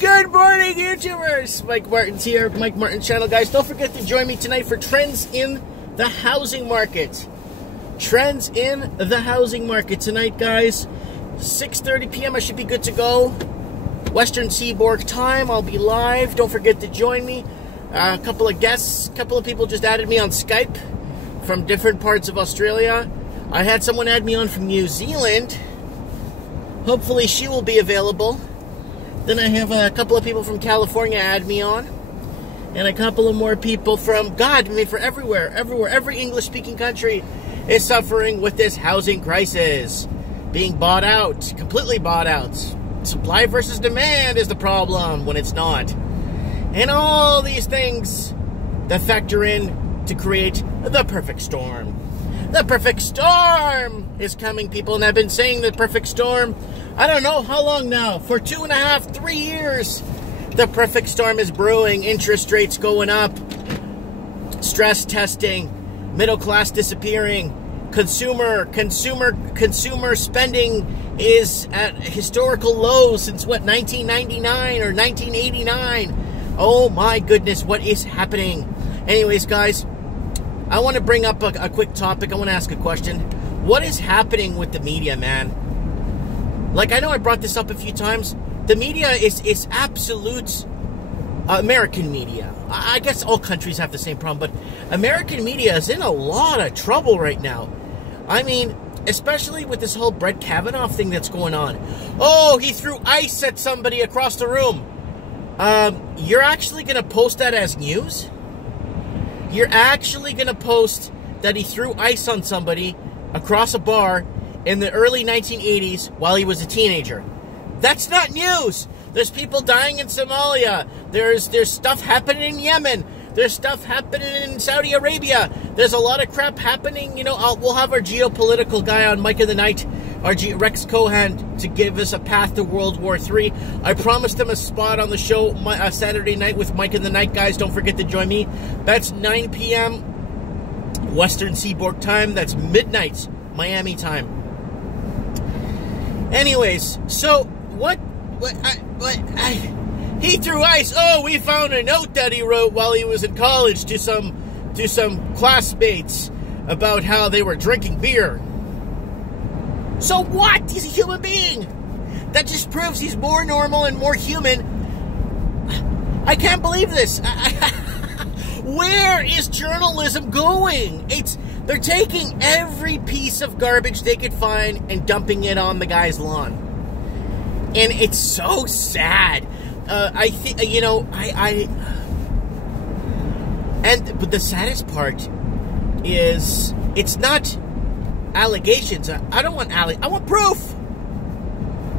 Good morning, YouTubers! Mike Martin's here, Mike Martin channel, guys. Don't forget to join me tonight for Trends in the Housing Market. Trends in the Housing Market tonight, guys. 6:30 p.m. I should be good to go. Western Seaboard time. I'll be live. Don't forget to join me. A couple of guests, a couple of people just added me on Skype from different parts of Australia. I had someone add me on from New Zealand. Hopefully she will be available. Then I have a couple of people from California add me on. And a couple of more people from, God, I mean, for everywhere. Every English-speaking country is suffering with this housing crisis. Being bought out, completely bought out. Supply versus demand is the problem when it's not. And all these things that factor in to create the perfect storm. The perfect storm is coming, people, and I've been saying the perfect storm, I don't know how long now, for 2.5, 3 years. The perfect storm is brewing, interest rates going up, stress testing, middle class disappearing, consumer spending is at historical lows since what, 1999 or 1989. Oh my goodness, what is happening? Anyways, guys, I want to bring up a quick topic. I want to ask a question. What is happening with the media, man? Like, I know I brought this up a few times. The media is absolute American media. I guess all countries have the same problem, but American media is in a lot of trouble right now. I mean, especially with this whole Brett Kavanaugh thing that's going on. Oh, he threw ice at somebody across the room. You're actually going to post that as news? You're actually going to post that he threw ice on somebody across a bar in the early 1980s while he was a teenager? That's not news. There's people dying in Somalia. There's stuff happening in Yemen. There's stuff happening in Saudi Arabia. There's a lot of crap happening. You know, we'll have our geopolitical guy on Mike of the Night, Rex Cohan, to give us a path to World War III. I promised him a spot on the show Saturday night with Mike of the Night, guys. Don't forget to join me. That's 9 p.m. Western Seaboard time. That's midnight Miami time. Anyways, so he threw ice. Oh, we found a note that he wrote while he was in college to some classmates about how they were drinking beer. So what? He's a human being. That just proves he's more normal and more human. I can't believe this. Where is journalism going? They're taking every piece of garbage they could find and dumping it on the guy's lawn. And it's so sad. I think, you know, but the saddest part is it's not allegations. I don't want I want proof.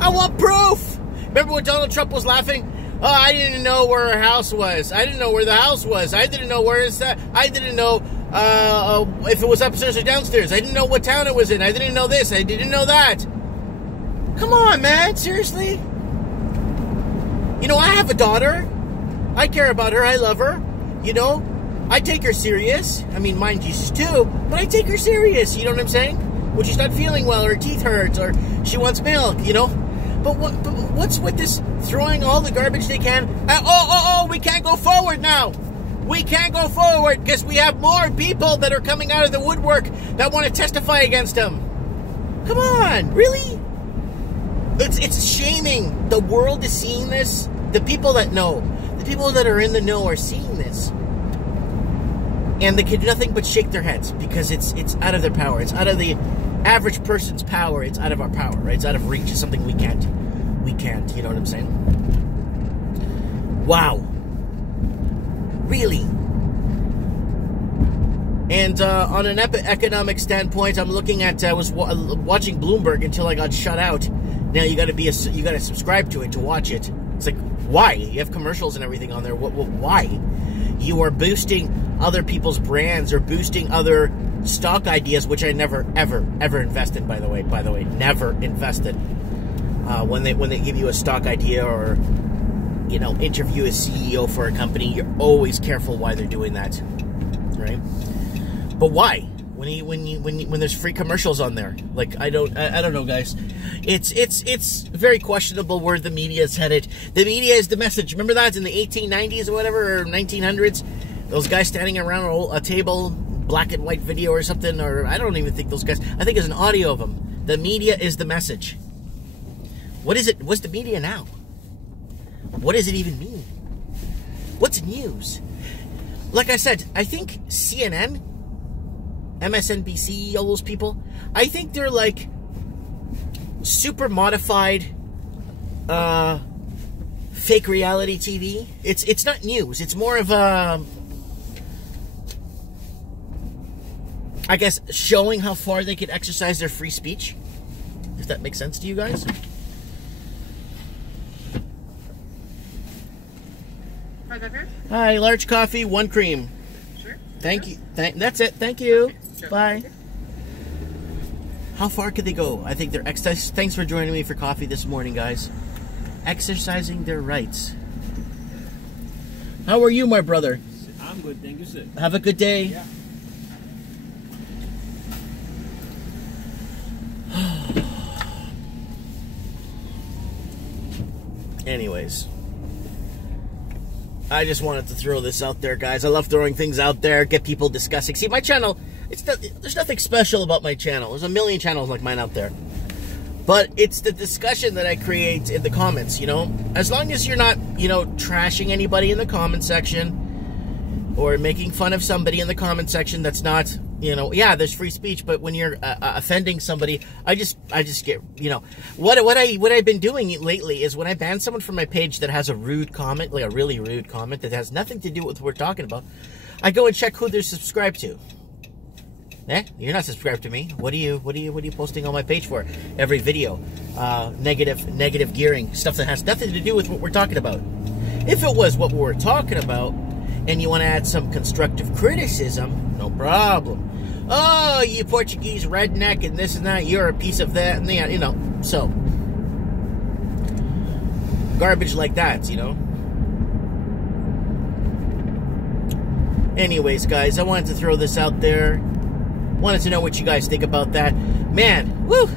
I want proof. Remember when Donald Trump was laughing? Oh, I didn't know where her house was. I didn't know where the house was. I didn't know where it's at. I didn't know if it was upstairs or downstairs. I didn't know what town it was in. I didn't know this. I didn't know that. Come on, man. Seriously? You know, I have a daughter. I care about her. I love her. You know, I take her serious. I mean, mind Jesus too, but I take her serious. You know what I'm saying? When she's not feeling well, or her teeth hurts, or she wants milk, you know? But what's with this throwing all the garbage they can? We can't go forward now. We can't go forward because we have more people that are coming out of the woodwork that want to testify against him. Come on, really? It's shaming. The world is seeing this. The people that know, the people that are in the know are seeing this. And they can do nothing but shake their heads because it's out of their power. It's out of the average person's power. It's out of our power, right? It's out of reach. It's something we can't, you know what I'm saying? Wow. Really? And on an economic standpoint, I'm looking at, I was watching Bloomberg until I got shut out. Now you got to subscribe to it to watch it. It's like, why? You have commercials and everything on there. Why? You are boosting other people's brands or boosting other stock ideas, which I never, ever invested, by the way, never invested. When they give you a stock idea or, you know, interview a CEO for a company, you're always careful why they're doing that, right? But why? when there's free commercials on there. Like, I don't know, guys. It's very questionable where the media is headed. The media is the message. Remember that in the 1890s or whatever, or 1900s? Those guys standing around a table, black and white video or something, or I don't even think those guys. I think it's an audio of them. The media is the message. What is it? What's the media now? What does it even mean? What's news? Like I said, I think CNN, MSNBC, all those people, I think they're like super modified fake reality TV. It's not news. It's more of a, I guess, showing how far they could exercise their free speech. If that makes sense to you guys. Hi, large coffee, 1 cream. Sure. Thank you. That's it. Thank you. Okay, sure. Bye. Okay. How far could they go? I think they're thanks for joining me for coffee this morning, guys. Exercising their rights. How are you, my brother? I'm good, thank you, sir. Have a good day. Yeah. Anyways, I just wanted to throw this out there, guys. I love throwing things out there, get people discussing. See, my channel, there's nothing special about my channel. There's a million channels like mine out there. But it's the discussion that I create in the comments, you know? As long as you're not, you know, trashing anybody in the comment section or making fun of somebody in the comment section that's not, you know, yeah, there's free speech, but when you're offending somebody, I just get, you know, what I've been doing lately is when I ban someone from my page that has a rude comment, like a really rude comment that has nothing to do with what we're talking about, I go and check who they're subscribed to. Eh? You're not subscribed to me. What are you posting on my page for? Every video, negative gearing, stuff that has nothing to do with what we're talking about. If it was what we're talking about, and you want to add some constructive criticism, no problem. Oh, you Portuguese redneck and this and that, you're a piece of that and that, you know. So, garbage like that, you know. Anyways, guys, I wanted to throw this out there. Wanted to know what you guys think about that. Man, woo!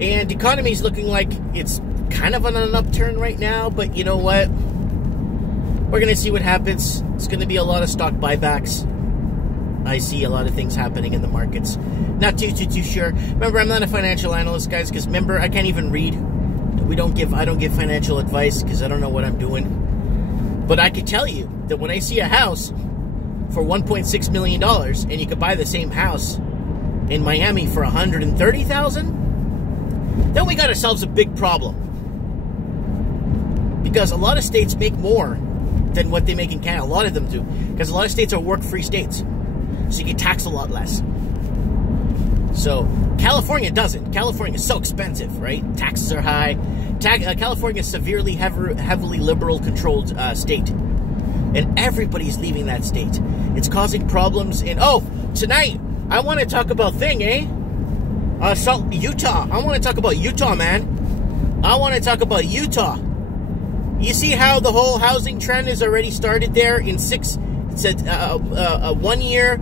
And the economy's looking like it's kind of on an upturn right now, but you know what? We're going to see what happens. It's going to be a lot of stock buybacks. I see a lot of things happening in the markets. Not too sure. Remember, I'm not a financial analyst, guys, because remember, I can't even read. I don't give financial advice because I don't know what I'm doing. But I can tell you that when I see a house for $1.6 million and you could buy the same house in Miami for $130,000, then we got ourselves a big problem. Because a lot of states make more than what they make in Canada. A lot of them do. Because a lot of states are work-free states. So you get taxed a lot less. So California doesn't. California is so expensive, right? Taxes are high. California is a severely, heavily liberal-controlled state. And everybody's leaving that state. It's causing problems in... Oh, tonight, I want to talk about Utah. I want to talk about Utah, man. I want to talk about Utah. You see how the whole housing trend has already started there in 1 year,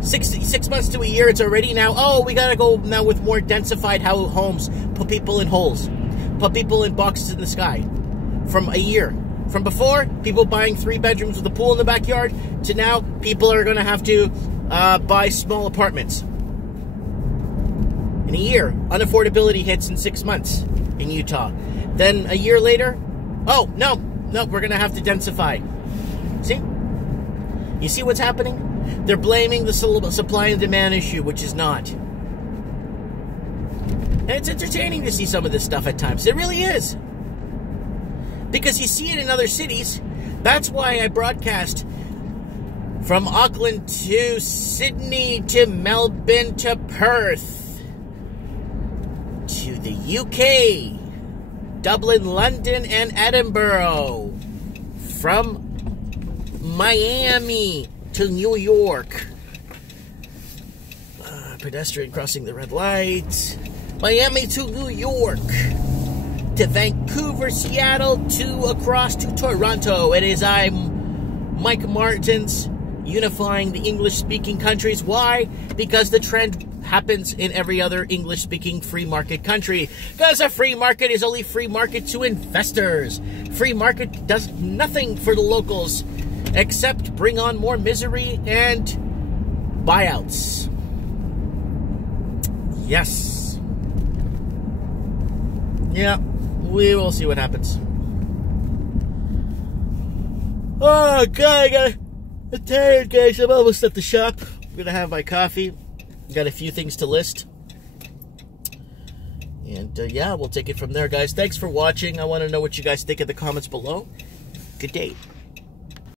6 months to a year. It's already now, oh, we got to go now with more densified homes, put people in holes, put people in boxes in the sky. From a year. From before, people buying 3 bedrooms with a pool in the backyard, to now, people are going to have to buy small apartments. In a year, unaffordability hits in 6 months in Utah. Then a year later, oh, no, we're going to have to densify. See? You see what's happening? They're blaming the supply and demand issue, which is not. And it's entertaining to see some of this stuff at times. It really is. Because you see it in other cities. That's why I broadcast from Auckland to Sydney to Melbourne to Perth to the UK, Dublin, London, and Edinburgh. From Miami to New York. Pedestrian crossing the red light. Miami to New York. To Vancouver, Seattle, to across to Toronto. It is Mike Martins. unifying the English-speaking countries. Why? Because the trend happens in every other English-speaking free market country. Because a free market is only free market to investors. Free market does nothing for the locals except bring on more misery and buyouts. Yes. Yeah, we will see what happens. Oh, God, I'm tired, guys. I'm almost at the shop. I'm going to have my coffee. Got a few things to list. And, yeah, we'll take it from there, guys. Thanks for watching. I want to know what you guys think in the comments below. Good day.